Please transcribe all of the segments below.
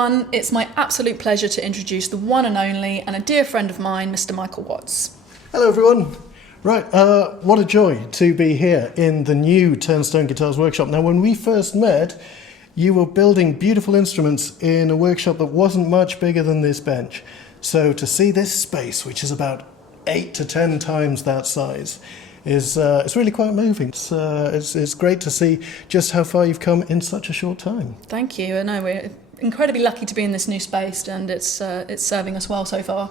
everyone, it's my absolute pleasure to introduce the one and only and a dear friend of mine, Mr. Michael Watts. Hello everyone. Right, what a joy to be here in the new Turnstone Guitars workshop. Now when we first met, you were building beautiful instruments in a workshop that wasn't much bigger than this bench. So to see this space, which is about 8 to 10 times that size, is it's really quite moving. It's great to see just how far you've come in such a short time. Thank you. I know we're incredibly lucky to be in this new space, and it's serving us well so far.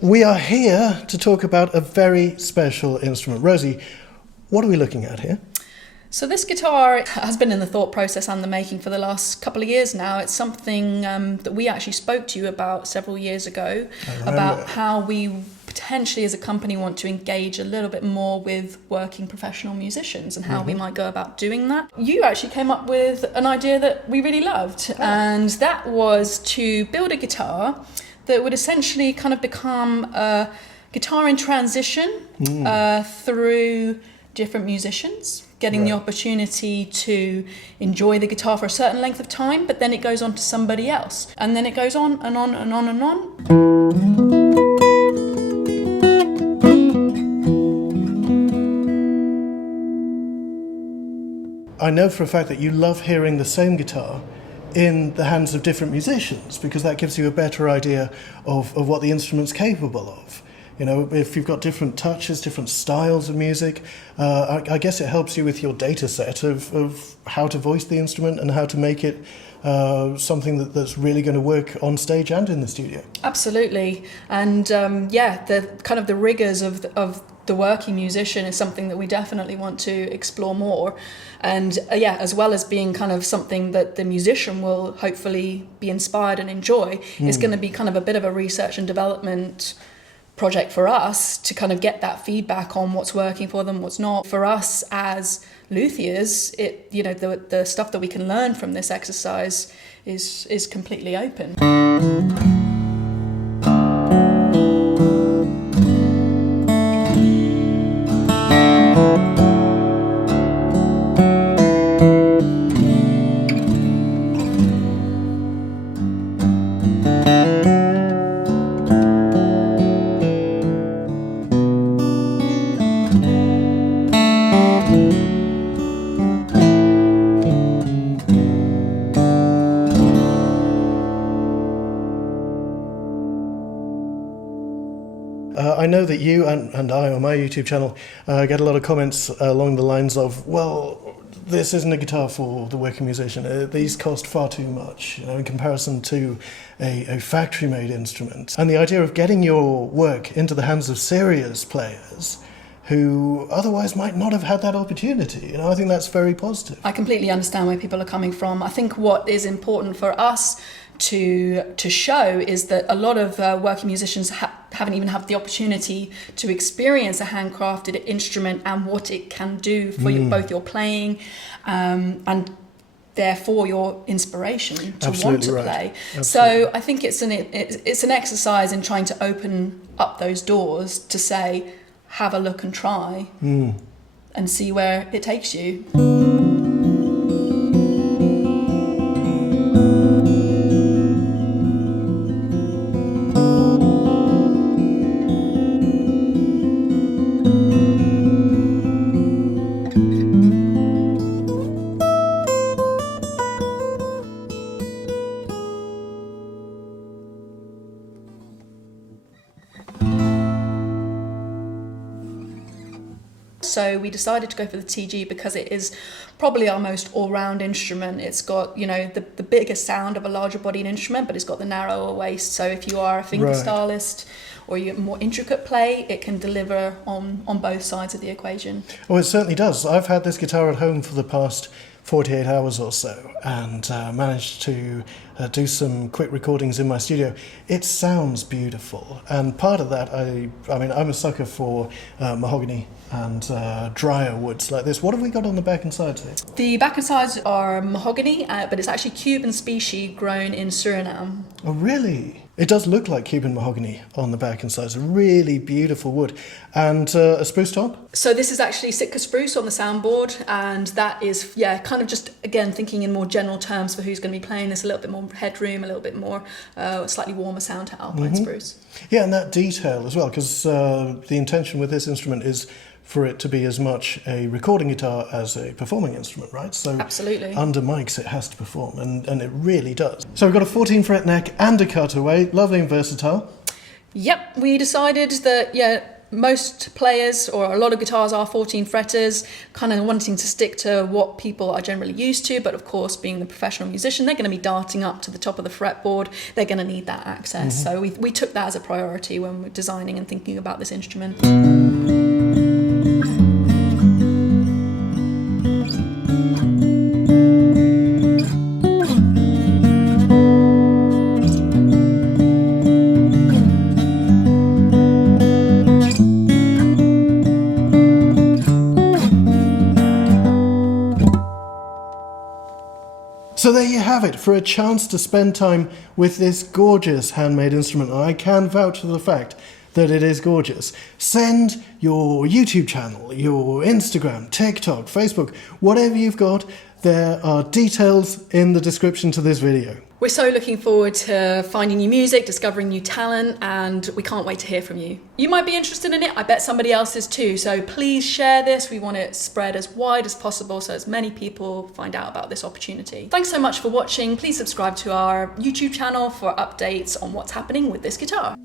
We are here to talk about a very special instrument. Rosie, what are we looking at here? So this guitar has been in the thought process and the making for the last couple of years now. It's something that we actually spoke to you about several years ago, about how we potentially as a company want to engage a little bit more with working professional musicians and how we might go about doing that. You actually came up with an idea that we really loved, and that was to build a guitar that would essentially kind of become a guitar in transition through different musicians, getting the opportunity to enjoy the guitar for a certain length of time, but then it goes on to somebody else. And then it goes on and on and on and on. I know for a fact that you love hearing the same guitar in the hands of different musicians, because that gives you a better idea of what the instrument's capable of. You know, if you've got different touches, different styles of music, I guess it helps you with your data set of how to voice the instrument and how to make it something that's really going to work on stage and in the studio. Absolutely. And the kind of the rigors of the working musician is something that we definitely want to explore more. And as well as being kind of something that the musician will hopefully be inspired and enjoy, it's going to be kind of a bit of a research and development project for us to kind of get that feedback on what's working for them, what's not. For us as luthiers, the stuff that we can learn from this exercise is completely open. I know that you and I on my YouTube channel get a lot of comments along the lines of, well, this isn't a guitar for the working musician. These cost far too much, in comparison to a factory-made instrument. And the idea of getting your work into the hands of serious players who otherwise might not have had that opportunity, I think that's very positive. I completely understand where people are coming from. I think what is important for us to show is that a lot of working musicians haven't even had the opportunity to experience a handcrafted instrument and what it can do for both your playing and therefore your inspiration to want to play. Absolutely. So I think it's an exercise in trying to open up those doors to say, have a look and try and see where it takes you. So we decided to go for the TG because it is probably our most all-round instrument. It's got, the bigger sound of a larger bodied instrument, but it's got the narrower waist. So if you are a fingerstylist or you more intricate play, it can deliver on both sides of the equation. Oh, it certainly does. I've had this guitar at home for the past 48 hours or so and managed to do some quick recordings in my studio. It sounds beautiful, and part of that, I'm a sucker for mahogany and drier woods like this. What have we got on the back and sides here? The back and sides are mahogany, but it's actually Cuban species grown in Suriname. Oh, really? It does look like Cuban mahogany on the back and sides. A really beautiful wood. And a spruce top? So this is actually Sitka spruce on the soundboard, and that is, yeah, kind of just, again, thinking in more general terms for who's going to be playing this, a little bit more headroom, a little bit more, slightly warmer sound to alpine spruce. Yeah, and that detail as well, because the intention with this instrument is for it to be as much a recording guitar as a performing instrument, right? So absolutely. Under mics it has to perform, and it really does. So we've got a 14 fret neck and a cutaway, lovely and versatile. Yep, we decided that, yeah, most players, or a lot of guitars, are 14 fretters, kind of wanting to stick to what people are generally used to, but of course, being the professional musician, they're going to be darting up to the top of the fretboard, they're going to need that access. So we took that as a priority when we're designing and thinking about this instrument. So there you have it, for a chance to spend time with this gorgeous handmade instrument. And I can vouch for the fact that it is gorgeous. Send your YouTube channel, your Instagram, TikTok, Facebook, whatever you've got. There are details in the description to this video. We're so looking forward to finding new music, discovering new talent, and we can't wait to hear from you. You might be interested in it, I bet somebody else is too, so please share this. We want it spread as wide as possible so as many people find out about this opportunity. Thanks so much for watching. Please subscribe to our YouTube channel for updates on what's happening with this guitar.